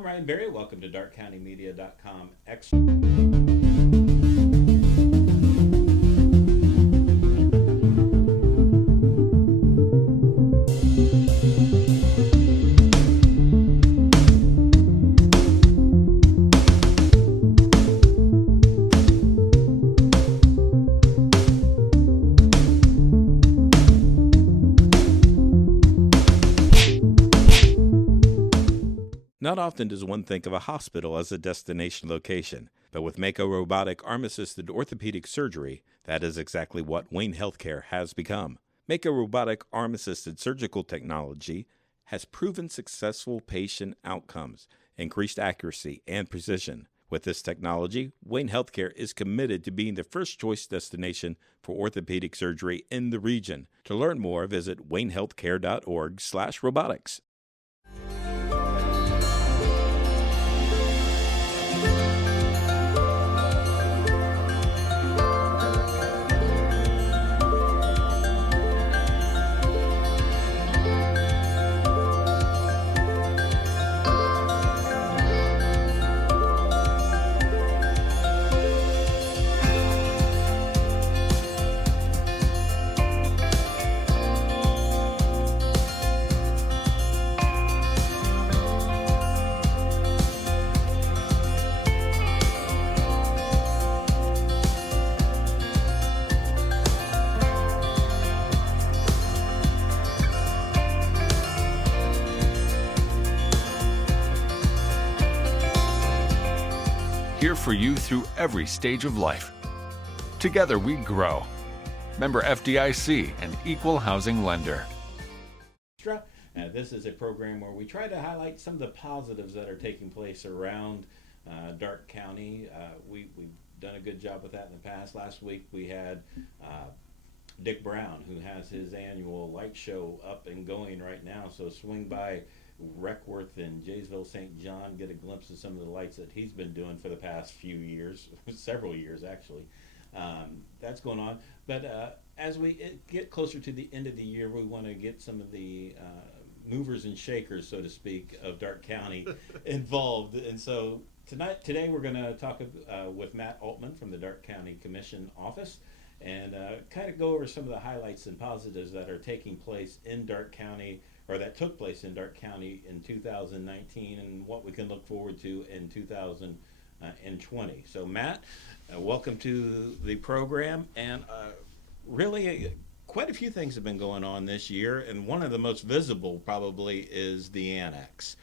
I'm Ryan Berry. Welcome to DarkeCountyMedia.com. Not often does one think of a hospital as a destination location, but with Mako robotic arm-assisted orthopedic surgery, that is exactly what Wayne Healthcare has become. Mako robotic arm-assisted surgical technology has proven successful patient outcomes, increased accuracy, and precision. With this technology, Wayne Healthcare is committed to being the first choice destination for orthopedic surgery in the region. To learn more, visit waynehealthcare.org/robotics. Here for you through every stage of life. Together we grow. Member FDIC, an equal housing lender. This is a program where we try to highlight some of the positives that are taking place around Darke County. We've done a good job with that in the past. Last week we had Dick Brown, who has his annual light show up and going right now. So swing by Reckworth and Jaysville St. John, get a glimpse of some of the lights that he's been doing for the past few years, several years actually. That's going on. But as we get closer to the end of the year, we want to get some of the movers and shakers, so to speak, of Darke County involved. And so today we're going to talk with Matt Aultman from the Darke County Commission office and kind of go over some of the highlights and positives that are taking place in Darke County, or that took place in Darke County in 2019, and what we can look forward to in 2020. So Matt, welcome to the program. And really quite a few things have been going on this year, and one of the most visible probably is the annex.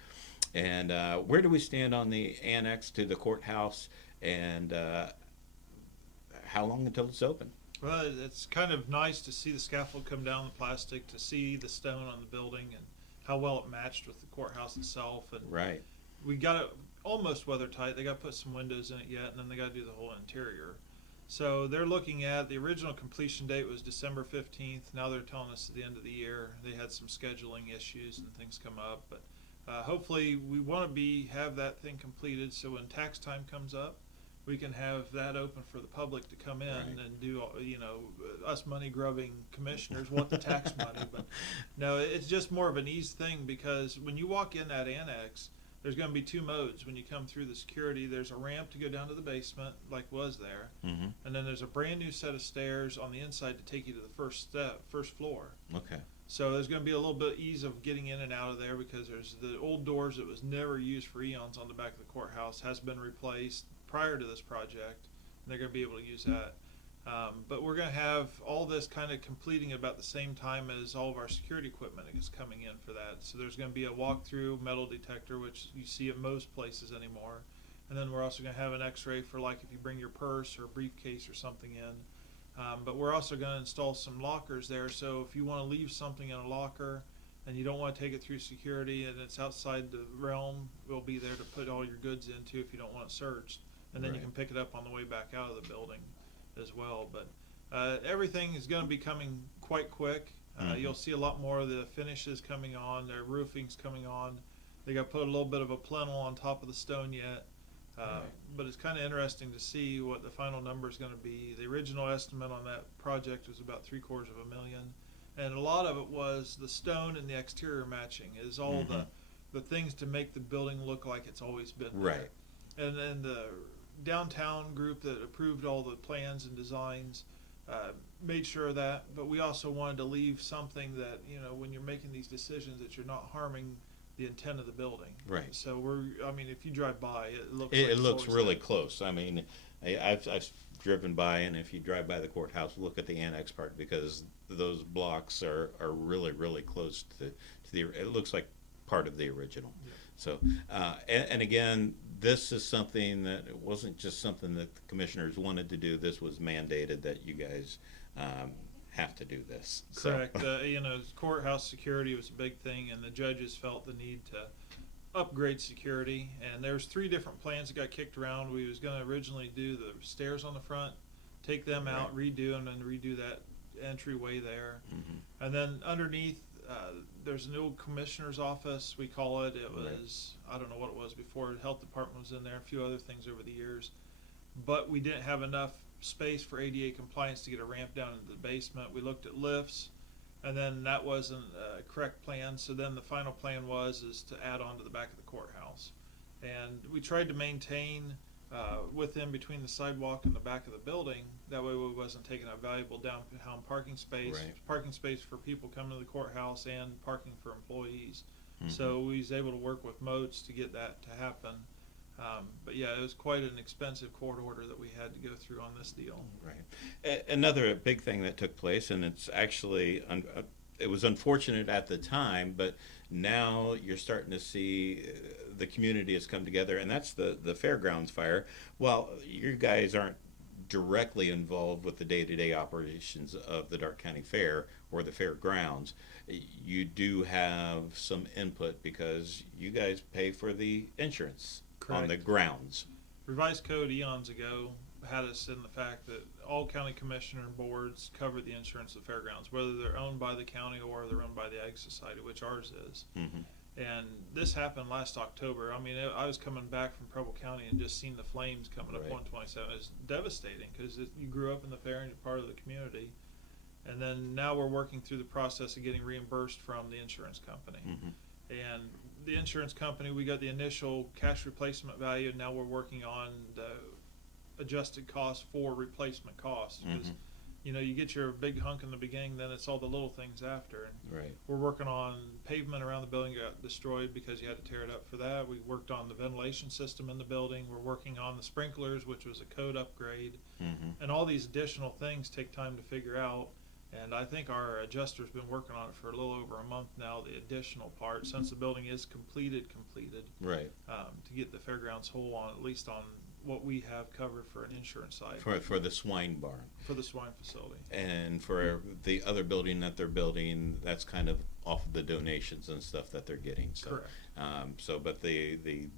And where do we stand on the annex to the courthouse, and how long until it's open? Well, it's kind of nice to see the scaffold come down the plastic, to see the stone on the building and how well it matched with the courthouse itself. And right, we got it almost weather tight. They got to put some windows in it yet, and then they got to do the whole interior. So they're looking at, the original completion date was December 15th. Now they're telling us at the end of the year. They had some scheduling issues and things come up, but hopefully we want to have that thing completed so when tax time comes up, we can have that open for the public to come in and do, us money grubbing commissioners want the tax money. But no, it's just more of an ease thing, because when you walk in that annex, there's going to be two modes. When you come through the security, there's a ramp to go down to the basement like was there. Mm-hmm. And then there's a brand new set of stairs on the inside to take you to the first floor. Okay. So there's going to be a little bit of ease of getting in and out of there, because there's the old doors that was never used for eons on the back of the courthouse has been replaced prior to this project, and they're going to be able to use that. But we're going to have all this kind of completing about the same time as all of our security equipment is coming in for that. So there's going to be a walk-through metal detector, which you see at most places anymore. And then we're also going to have an x-ray for, like, if you bring your purse or briefcase or something in. But we're also going to install some lockers there, so if you want to leave something in a locker and you don't want to take it through security and it's outside the realm, we'll be there to put all your goods into if you don't want it searched. And then you can pick it up on the way back out of the building as well. But everything is going to be coming quite quick. You'll see a lot more of the finishes coming on. Their roofing's coming on. They got to put a little bit of a plenel on top of the stone yet. But it's kind of interesting to see what the final number is going to be. The original estimate on that project was about $750,000, and a lot of it was the stone and the exterior matching. Is all the but things to make the building look like it's always been there. Right. And then the downtown group that approved all the plans and designs made sure of that, but we also wanted to leave something that, you know, when you're making these decisions, that you're not harming the intent of the building. Right. So I mean, if you drive by, it looks It, like it it's looks always really there. close. I mean, I've driven by, and if you drive by the courthouse, look at the annex part, because those blocks are really, really close to the, it looks like part of the original. Yeah. So, and again, this is something that, it wasn't just something that the commissioners wanted to do. This was mandated that you guys have to do this. So- Correct. You know, courthouse security was a big thing, and the judges felt the need to upgrade security. And there's 3 different plans that got kicked around. We was going to originally do the stairs on the front, take them out, redo them, and redo that entryway there. Mhm. And then underneath, there's an old commissioner's office, we call it. It was, I don't know what it was before. The health department was in there, a few other things over the years. But we didn't have enough space for ADA compliance to get a ramp down into the basement. We looked at lifts, and then that wasn't a correct plan. So then the final plan is to add on to the back of the courthouse. And we tried to maintain within between the sidewalk and the back of the building. That way we wasn't taking up valuable downtown parking space, parking space for people coming to the courthouse, and parking for employees. Mhm. So we was able to work with moats to get that to happen. But yeah, it was quite an expensive court order that we had to go through on this deal. Right. Another big thing that took place, and it's actually, it was unfortunate at the time, but now you're starting to see the community has come together, and that's the fairgrounds fire. Well, you guys aren't directly involved with the day-to-day operations of the Darke County Fair or the fairgrounds. You do have some input because you guys pay for the insurance on the Correct. grounds. Revised code eons ago had us in the fact that all county commissioner boards cover the insurance of fairgrounds, whether they're owned by the county or they're owned by the Ag Society, which ours is. Mm-hmm. And this happened last October. I mean, I was coming back from Preble County and just seen the flames coming up Right. 127. It's devastating because you grew up in the fair and you're part of the community. And then now we're working through the process of getting reimbursed from the insurance company. Mm-hmm. And the insurance company, we got the initial cash replacement value, and now we're working on the adjusted cost for replacement costs. Because, Mhm. you know, you get your big hunk in the beginning, then it's all the little things after. And Right. we're working on pavement around the building got destroyed because you had to tear it up for that. We worked on the ventilation system in the building. We're working on the sprinklers, which was a code upgrade. Mm-hmm. And all these additional things take time to figure out. And I think our adjuster's been working on it for a little over a month now, the additional part, since the building is completed, Right. to get the fairgrounds whole on, at least on what we have covered for an insurance side For the swine barn. for the swine facility. And for the other building that they're building, that's kind of off of the donations and stuff that they're getting. So, Correct. but the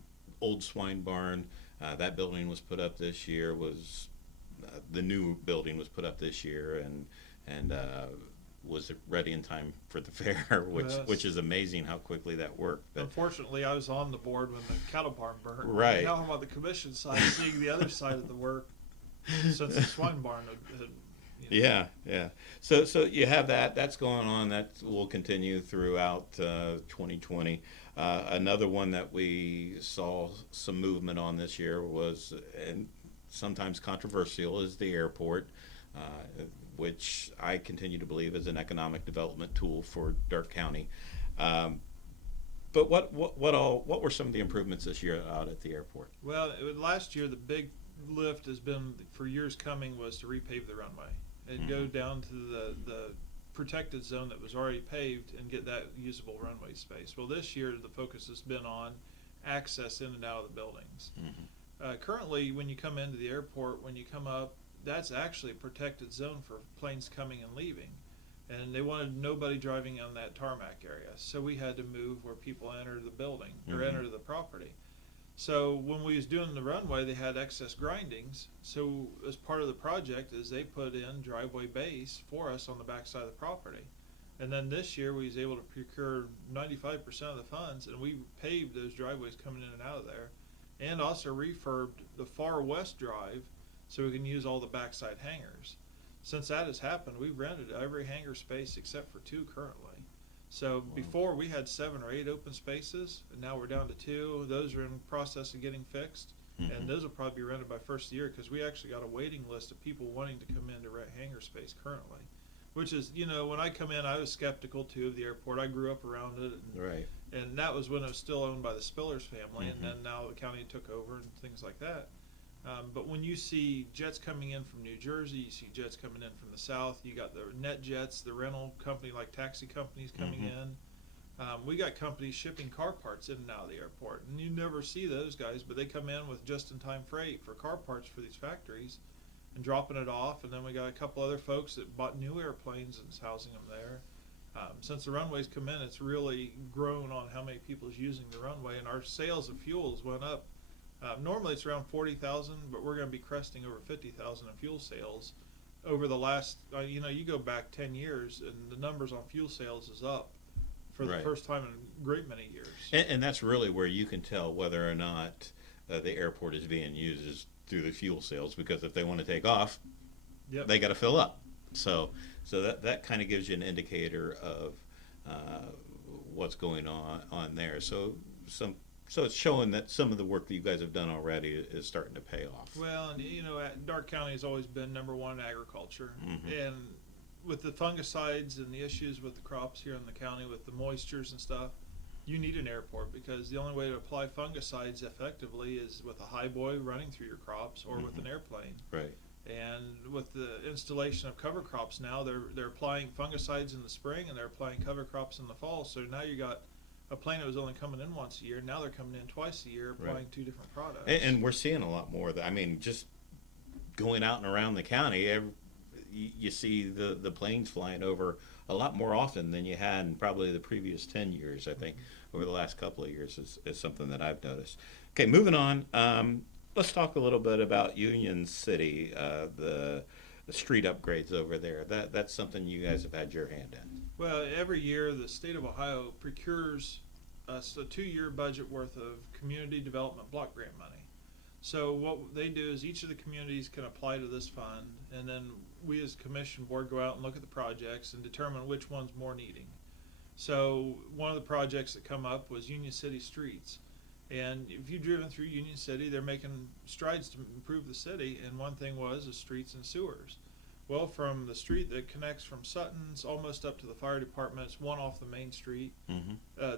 old swine barn, that building was put up this year. The new building was put up this year, and was ready in time for the fair, which is amazing how quickly that worked. But Unfortunately, I was on the board when the cattle barn burned. Right. Now I'm on the commission side, seeing the other side of the work since the swine barn had yeah. So you have that's going on. That will continue throughout 2020. Another one that we saw some movement on this year was, and sometimes controversial, is the airport, which I continue to believe is an economic development tool for Darke County. But what were some of the improvements this year out at the airport? Well, last year the big lift has been, for years coming, was to repave the runway and go down to the protected zone that was already paved and get that usable runway space. Well, this year the focus has been on access in and out of the buildings. Currently, when you come into the airport, when you come up, that's actually a protected zone for planes coming and leaving. And they wanted nobody driving on that tarmac area. So we had to move where people enter the building or enter the property. So when we was doing the runway, they had excess grindings. So as part of the project is they put in driveway base for us on the backside of the property. And then this year we was able to procure 95% of the funds, and we paved those driveways coming in and out of there, and also refurbed the far west drive so we can use all the backside hangars. Since that has happened, we've rented every hangar space except for 2 currently. So before we had 7 or 8 open spaces, and now we're down to 2. Those are in process of getting fixed, and those will probably be rented by first of the year because we actually got a waiting list of people wanting to come in to rent hangar space currently. Which is, when I come in, I was skeptical too of the airport. I grew up around it, and that was when it was still owned by the Spillers family, and then now the county took over and things like that. But when you see jets coming in from New Jersey, you see jets coming in from the south, you got the net jets, the rental company like taxi companies coming in. We got companies shipping car parts in and out of the airport, and you never see those guys, but they come in with just-in-time freight for car parts for these factories and dropping it off. And then we got a couple other folks that bought new airplanes and is housing them there. Since the runways come in, it's really grown on how many people is using the runway, and our sales of fuels went up. Normally it's around 40,000, but we're going to be cresting over 50,000 in fuel sales over the last, you go back 10 years and the numbers on fuel sales is up for the first time in a great many years. And that's really where you can tell whether or not the airport is being used is through the fuel sales, because if they want to take off, they got to fill up. So that kind of gives you an indicator of what's going on there. So it's showing that some of the work that you guys have done already is starting to pay off. Well, and Darke County has always been #1 in agriculture, and with the fungicides and the issues with the crops here in the county with the moistures and stuff, you need an airport, because the only way to apply fungicides effectively is with a high boy running through your crops or with an airplane. Right. And with the installation of cover crops now, they're applying fungicides in the spring and they're applying cover crops in the fall. So now you got a plane that was only coming in once a year. Now they're coming in twice a year, applying 2 different products. And we're seeing a lot more of that. I mean, just going out and around the county, you see the planes flying over a lot more often than you had in probably the previous 10 years, I think. Over the last couple of years is something that I've noticed. Okay, moving on. Let's talk a little bit about Union City, the street upgrades over there. That's something you guys have had your hand in. Well, every year the state of Ohio procures us a 2-year budget worth of community development block grant money. So what they do is each of the communities can apply to this fund, and then we as commission board go out and look at the projects and determine which one's more needing. So one of the projects that come up was Union City streets. And if you've driven through Union City, they're making strides to improve the city, and one thing was the streets and sewers. Well, from the street that connects from Sutton's almost up to the fire department, it's one off the main street.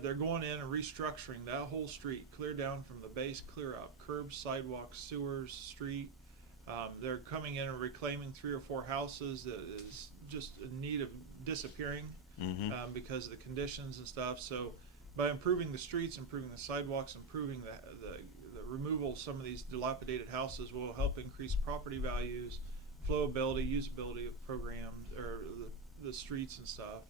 They're going in and restructuring that whole street, clear down from the base, clear out curbs, sidewalks, sewers, street. They're coming in and reclaiming 3 or 4 houses that is just in need of disappearing because of the conditions and stuff. So by improving the streets, improving the sidewalks, improving the removal of some of these dilapidated houses will help increase property values, flowability, usability of programs or the streets and stuff.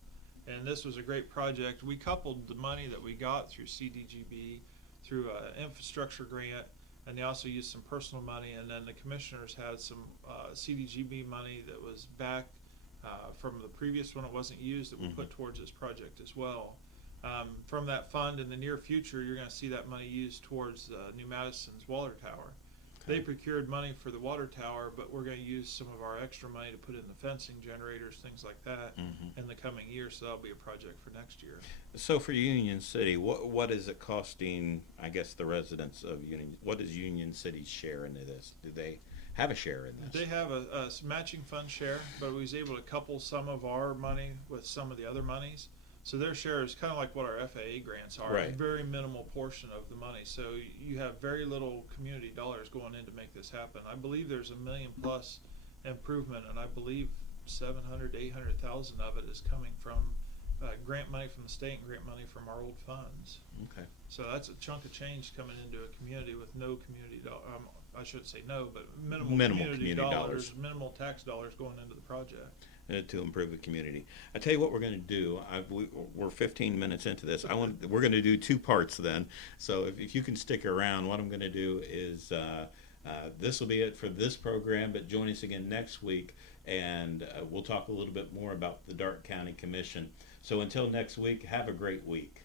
And this was a great project. We coupled the money that we got through CDGB through an infrastructure grant, and they also used some personal money, and then the commissioners had some CDGB money that was back from the previous one. It wasn't used, that we put towards this project as well. From that fund in the near future, you're going to see that money used towards New Madison's water tower. They procured money for the water tower, but we're going to use some of our extra money to put in the fencing, generators, things like that in the coming year. So that'll be a project for next year. So for Union City, what is it costing, I guess, the residents of Union? What is Union City's share into this? Do they have a share in this? They have a matching fund share, but we was able to couple some of our money with some of the other monies. So their share is kind of like what our FAA grants are, a very minimal portion of the money. So you have very little community dollars going in to make this happen. I believe there's $1 million+ improvement, and I believe 700 to 800,000 of it is coming from grant money from the state and grant money from our old funds. Okay. So that's a chunk of change coming into a community with no community I shouldn't say no, but minimal community dollars, minimal tax dollars going into the project. To improve the community. I tell you what we're going to do. We're 15 minutes into this. We're going to do 2 parts then. So if you can stick around, what I'm going to do is this will be it for this program, but join us again next week, and we'll talk a little bit more about the Darke County Commission. So until next week, have a great week.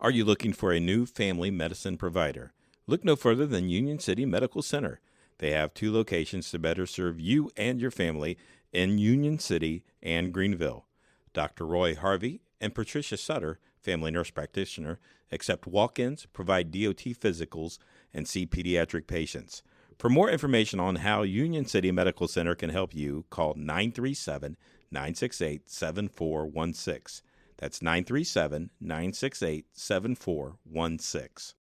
Are you looking for a new family medicine provider? Look no further than Union City Medical Center. They have 2 locations to better serve you and your family in Union City and Greenville. Dr. Roy Harvey and Patricia Sutter, family nurse practitioner, accept walk-ins, provide DOT physicals, and see pediatric patients. For more information on how Union City Medical Center can help you, call 937-968-7416. That's 937-968-7416.